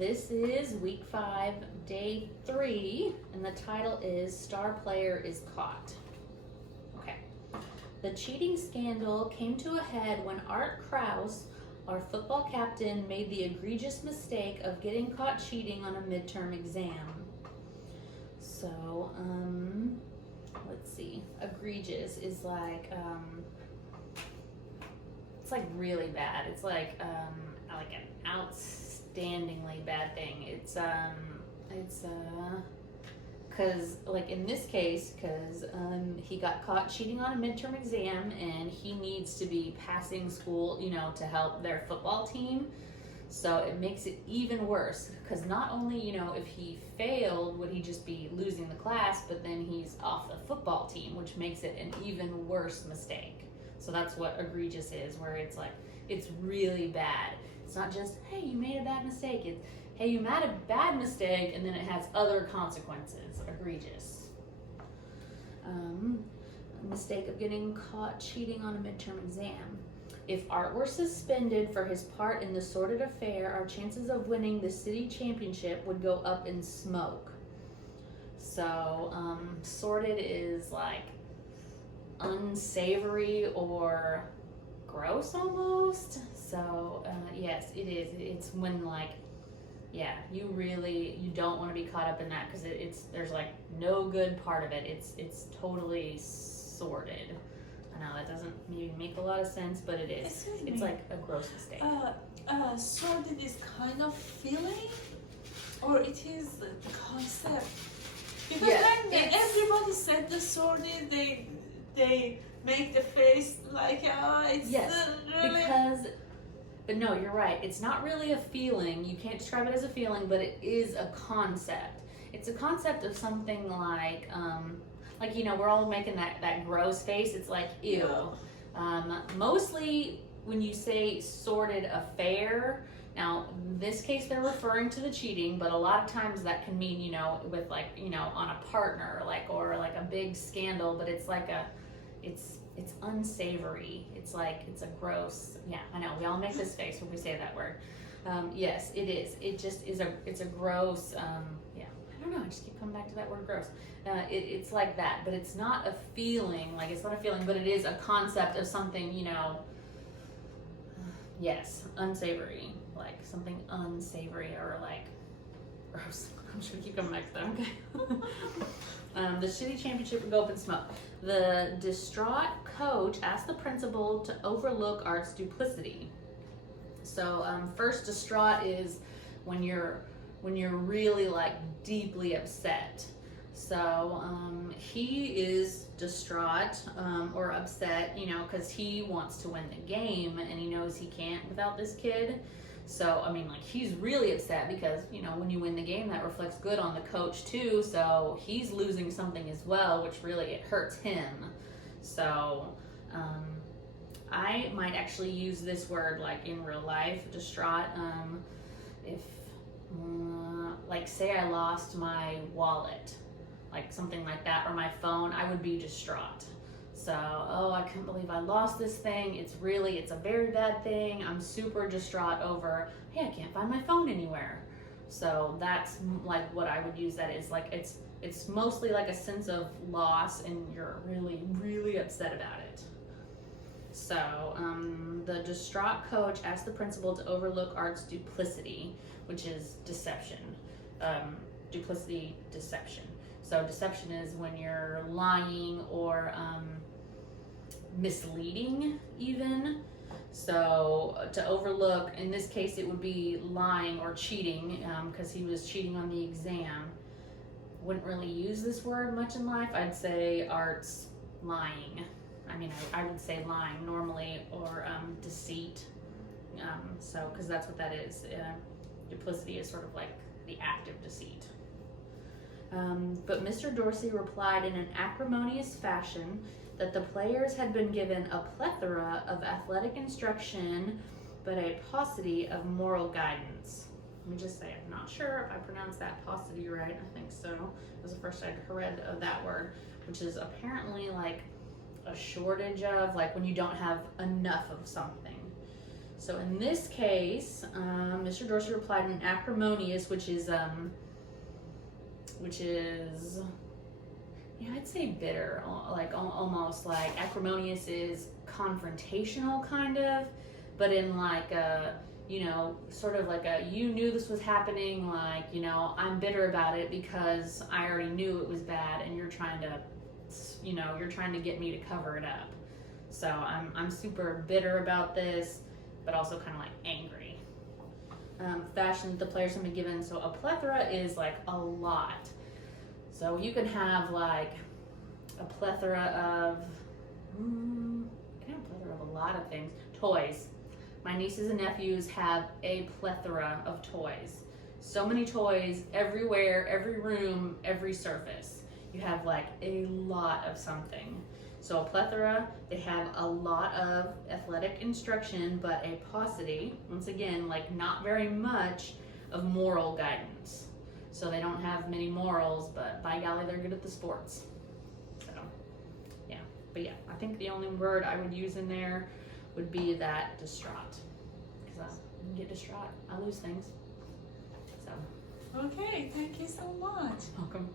this is week 5, day 3, and the title is Star Player is Caught. Okay. The cheating scandal came to a head when Art Krause, our football captain, made the egregious mistake of getting caught cheating on a midterm exam. So, let's see. Egregious is like, it's like really bad. It's like an outstandingly bad thing. Cause like in this case, he got caught cheating on a midterm exam and he needs to be passing school, to help their football team. So it makes it even worse because not only, if he failed, would he just be losing the class, but then he's off the football team, which makes it an even worse mistake. So that's what egregious is, where it's like, it's really bad. It's not just, hey, you made a bad mistake. It's, hey, you made a bad mistake, and then it has other consequences. Egregious. Mistake of getting caught cheating on a midterm exam. If Art were suspended for his part in the sordid affair, our chances of winning the city championship would go up in smoke. So, sordid is like unsavory or gross almost. So, yes, it is. It's when you don't want to be caught up in that because there's like no good part of it. It's totally sordid. I know that doesn't maybe make a lot of sense, but it is. It's like a gross mistake. Sordid is kind of feeling, or it is the concept. Because when everybody said the sordid, they make the face like, it's really... But no, you're right. It's not really a feeling. You can't describe it as a feeling, but it is a concept. It's a concept of something like we're all making that gross face. It's like, ew. Mostly when you say sordid affair, now in this case they're referring to the cheating, but a lot of times that can mean, with on a partner, or a big scandal, but it's like it's unsavory. It's a gross, I know, we all make this face when we say that word. Yes, it is. It just is it's a gross, I don't know, I just keep coming back to that word gross. It's like that, but it's not a feeling, it's not a feeling, but it is a concept of something, yes, unsavory, something unsavory or gross. I'm just gonna keep coming back to that, okay? The city championship would go up in smoke. The distraught coach asked the principal to overlook Art's duplicity. So first, distraught is when you're really deeply upset. So he is distraught or upset, because he wants to win the game and he knows he can't without this kid. So, he's really upset because, when you win the game, that reflects good on the coach too. So he's losing something as well, which really, it hurts him. So I might actually use this word in real life, distraught. If, say I lost my wallet, something like that, or my phone, I would be distraught. So, I can't believe I lost this thing. It's a very bad thing. I'm super distraught over, hey, I can't find my phone anywhere. So that's what I would use that is. It's mostly a sense of loss and you're really, really upset about it. So the distraught coach asked the principal to overlook Art's duplicity, which is deception. Duplicity, deception. So deception is when you're lying or misleading even. So to overlook, in this case it would be lying or cheating, because he was cheating on the exam. Wouldn't really use this word much in life. I'd say Art's lying. I would say lying normally, or deceit. So because that's what that is. Duplicity is sort of the act of deceit. But Mr. Dorsey replied in an acrimonious fashion that the players had been given a plethora of athletic instruction, but a paucity of moral guidance. Let me just say, I'm not sure if I pronounced that paucity right. I think so. It was the first I'd read of that word, which is apparently a shortage of, when you don't have enough of something. So in this case, Mr. Dorsey replied in Acrimonious, which is yeah, I'd say bitter, like almost like Acrimonious is confrontational kind of, but in like a, you know, sort of like a, you knew this was happening, like, you know, I'm bitter about it because I already knew it was bad and you're trying to, you know, you're trying to get me to cover it up. So I'm super bitter about this, but also kind of like angry. Fashion that the players have been given. So a plethora is like a lot. So you can have like a plethora of, you can have a plethora of a lot of things. Toys. My nieces and nephews have a plethora of toys. So many toys everywhere, every room, every surface. You have like a lot of something. So a plethora, they have a lot of athletic instruction, but a paucity, once again, like not very much of moral guidance. So they don't have many morals, but by golly, they're good at the sports. So, yeah. But yeah, I think the only word I would use in there would be that distraught. Because I get distraught, I lose things. So. Okay, thank you so much. Welcome.